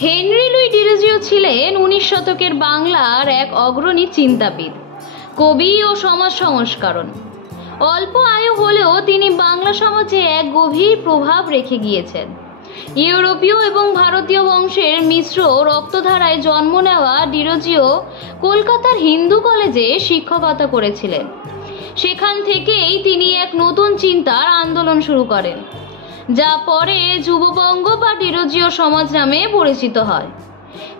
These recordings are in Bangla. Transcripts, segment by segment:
হেনরি লুই ডিরোজিও ছিলেন 19 শতকের বাংলার এক অগ্রণী চিন্তাবিদ, কবি ও সমাজ সংস্করণ। অল্প আয়ু হলেও তিনি বাংলা সমাজে এক গভীর প্রভাব রেখে গিয়েছেন। ইউরোপীয় এবং ভারতীয় বংশের মিশ্র রক্তধারায় জন্ম নেওয়া ডিরোজিও কলকাতার হিন্দু কলেজে শিক্ষকতা করেছিলেন। সেখান থেকেই তিনি এক নতুন চিন্তার আন্দোলন শুরু করেন, যা পরে যুববঙ্গ বা ডিরোজিও সমাজ নামে পরিচিত হয়।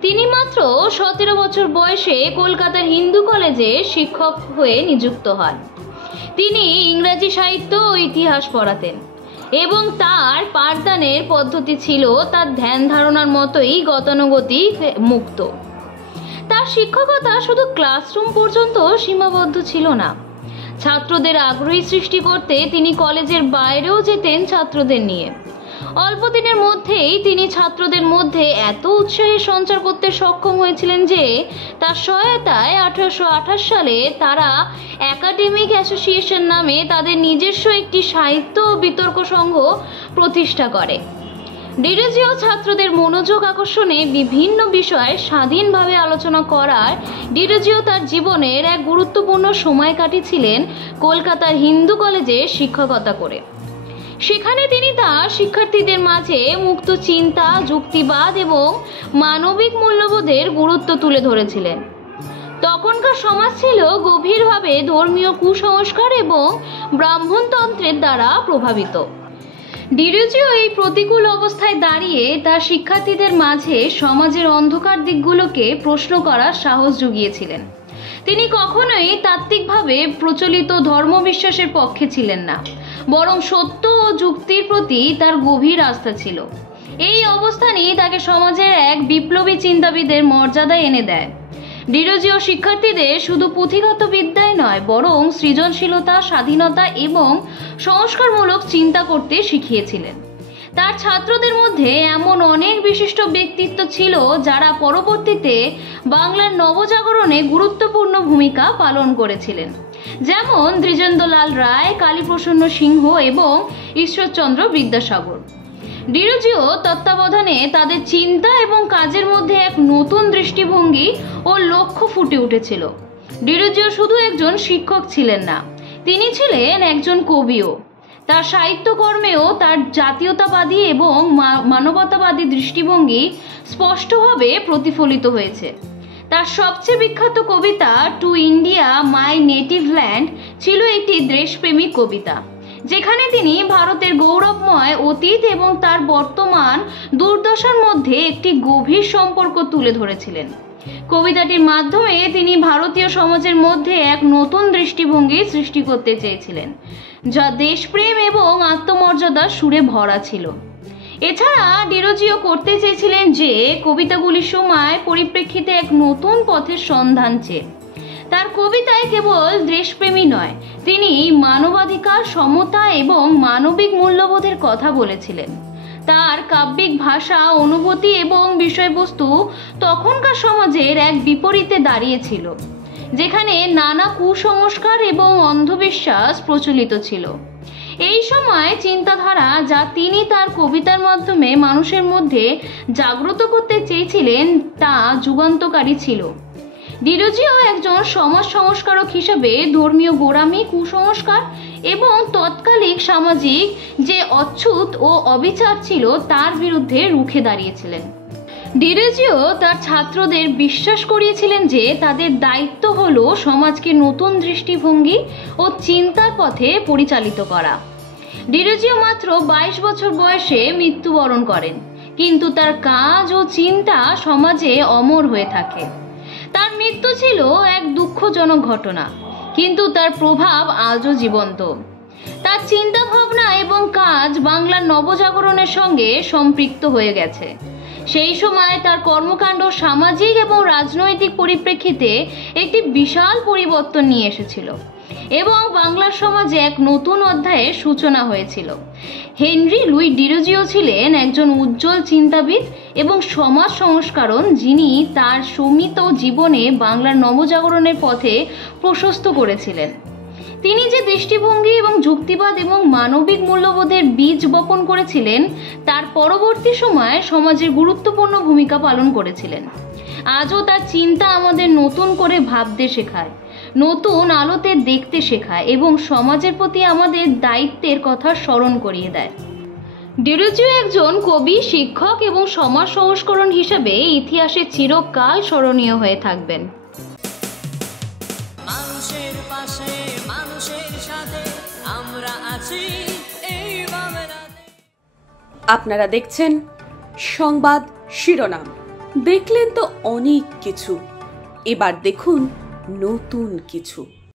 তিনি মাত্র 17 বছর বয়সে কলকাতার হিন্দু কলেজে শিক্ষক হয়ে নিযুক্ত হন। তিনি ইংরেজি সাহিত্য ও ইতিহাস পড়াতেন এবং তার পাঠদানের পদ্ধতি ছিল তার ধ্যান ধারণার মতোই গতানুগতিক মুক্ত। তার শিক্ষকতা শুধু ক্লাসরুম পর্যন্ত সীমাবদ্ধ ছিল না। ছাত্রদের আগ্রহী সৃষ্টি করতে তিনি কলেজের বাইরেও যেতেন ছাত্রদের নিয়ে। অল্প দিনের মধ্যেই তিনি ছাত্রদের মধ্যে এত উৎসাহের সঞ্চার করতে সক্ষম হয়েছিলেন যে তার সহায়তায় 1828 সালে তারা একাডেমিক অ্যাসোসিয়েশন নামে তাদের নিজস্ব একটি সাহিত্য ও বিতর্ক সংঘ প্রতিষ্ঠা করে। ডিরোজিও ছাত্রদের মনোযোগ আকর্ষণে বিভিন্ন বিষয় স্বাধীনভাবে আলোচনা করার ডিরোজিও তার জীবনের এক গুরুত্বপূর্ণ সময় কাটিয়েছিলেন কলকাতার হিন্দু কলেজে শিক্ষকতা করে। সেখানে তিনি তার শিক্ষার্থীদের মাঝে মুক্ত চিন্তা, যুক্তিবাদ এবং মানবিক মূল্যবোধের গুরুত্ব তুলে ধরেছিলেন। তখনকার সমাজ ছিল গভীরভাবে ধর্মীয় কুসংস্কার এবং ব্রাহ্মণতন্ত্রের দ্বারা প্রভাবিত। ডিরোজিও এই প্রতিকূল অবস্থায় দাঁড়িয়ে তার শিক্ষার্থীদের মাঝে সমাজের অন্ধকার দিকগুলোকে প্রশ্ন করার সাহস জুগিয়েছিলেন। তিনি কখনোই তাত্ত্বিকভাবে প্রচলিত ধর্মবিশ্বাসের পক্ষে ছিলেন না, বরং সত্য ও যুক্তির প্রতি তার গভীর আস্থা ছিল। এই অবস্থানই তাকে সমাজের এক বিপ্লবী চিন্তাবিদের মর্যাদা এনে দেয়। ডিরোজিও শিক্ষার্থীদের শুধু পুঁথিগত বিদ্যায় নয়, বরং সৃজনশীলতা, স্বাধীনতা এবং সংস্কারমূলক চিন্তা করতে শিখিয়েছিলেন। তার ছাত্রদের মধ্যে এমন অনেক বিশিষ্ট ব্যক্তিত্ব ছিল যারা পরবর্তীতে বাংলার নবজাগরণে গুরুত্বপূর্ণ ভূমিকা পালন করেছিলেন, যেমন দ্বিজেন্দ্রলাল রায়, কালীপ্রসন্ন সিংহ এবং ঈশ্বরচন্দ্র বিদ্যাসাগর। ডিরোজিও তত্ত্বাবধানে তাদের চিন্তা এবং কাজের মধ্যে এক নতুন দৃষ্টিভঙ্গি ও লক্ষ্য ফুটে উঠেছিল। ডিরোজিও শুধু একজন শিক্ষক ছিলেন না, তিনি ছিলেন একজন কবিও। তার সাহিত্যকর্মেও তার জাতীয়তাবাদী এবং মানবতাবাদী দৃষ্টিভঙ্গি স্পষ্টভাবে প্রতিফলিত হয়েছে। তার সবচেয়ে বিখ্যাত কবিতা to India my native land ছিল একটি দেশপ্রেমিক কবিতা, যেখানে তিনি ভারতের গৌরবময় অতীত এবং তার বর্তমান দুর্দশার মধ্যে একটি গভীর সম্পর্ক তুলে ধরেছিলেন। কবিতাটির মাধ্যমে তিনি ভারতীয় সমাজের মধ্যে এক নতুন দৃষ্টিভঙ্গি সৃষ্টি করতে চেয়েছিলেন, যা দেশপ্রেম এবং আত্মমর্যাদার সুরে ভরা ছিল। এছাড়া ডিরোজিও করতে চেয়েছিলেন যে কবিতাগুলির সময় পরিপ্রেক্ষিতে এক নতুন পথের সন্ধান চেয়ে। তার কবিতায় কেবল দেশপ্রেমই নয়, তিনি মানবাধিকার, সমতা এবং মানবিক মূল্যবোধের কথা বলেছিলেন। তার কাব্যিক ভাষা, অনুভূতি এবং বিষয়বস্তু তখনকার সমাজের এক বিপরীতে দাঁড়িয়েছিল, যেখানে নানা কুসংস্কার এবং অন্ধবিশ্বাস প্রচলিত ছিল। এই সময় চিন্তাধারা যা তিনি তার কবিতার মাধ্যমে মানুষের মধ্যে জাগ্রত করতে চেয়েছিলেন তা যুগান্তকারী ছিল। ডিরোজিও একজন সমাজ সংস্কারক হিসেবে ধর্মীয় গোঁড়ামি, কুসংস্কার এবং তৎকালীন সামাজিক যে অচ্ছুত ও অবিচার ছিল তার বিরুদ্ধে রুখে দাঁড়িয়েছিলেন। ডিরোজিও তার ছাত্রদের বিশ্বাস করিয়েছিলেন যে তাদের দায়িত্ব হলো সমাজকে নতুন দৃষ্টিভঙ্গি ও চিন্তার পথে পরিচালিত করা। ডিরোজিও মাত্র 22 বছর বয়সে মৃত্যুবরণ করেন, কিন্তু তার কাজ ও চিন্তা সমাজে অমর হয়ে থাকে। তার মৃত্যু ছিল এক দুঃখজনক ঘটনা, কিন্তু তার প্রভাব আজও জীবন্ত। তার চিন্তা ভাবনা এবং কাজ বাংলার নবজাগরণের সঙ্গে সম্পৃক্ত হয়ে গেছে। সেই সময় তার কর্মকাণ্ড সামাজিক এবং রাজনৈতিক পরিপ্রেক্ষিতে একটি বিশাল পরিবর্তন নিয়ে এসেছিল এবং বাংলার সমাজে এক নতুন অধ্যায়ের সূচনা হয়েছিল। হেনরি লুই ডিরোজিও ছিলেন একজন উজ্জ্বল চিন্তাবিদ এবং সমাজ সংস্কারক, যিনি তার সীমিত জীবনে বাংলার নবজাগরণের পথে প্রশস্ত করেছিলেন। তিনি যে দৃষ্টিভঙ্গি এবং যুক্তিবাদ এবং মানবিক মূল্যবোধের বীজ বপন করেছিলেন তার পরবর্তী সময়ে সমাজের গুরুত্বপূর্ণ ভূমিকা পালন করেছিলেন। আজও তার চিন্তা আমাদের নতুন করে ভাবতে শেখায়, নতুন আলোতে দেখতে শেখায় এবং সমাজের প্রতি আমাদের দায়িত্বের কথা স্মরণ করিয়ে দেয়। ডিরোজিও একজন কবি, শিক্ষক এবং সমাজ সংস্করণ হিসেবে ইতিহাসে চিরকাল স্মরণীয় হয়ে থাকবেন। মানুষের পাশে, মানুষের সাথে আমরা আছি এই বাংলাতে। আপনারা দেখছেন সংবাদ শিরোনাম। দেখলেন তো অনেক কিছু, এবার দেখুন নতুন কিছু।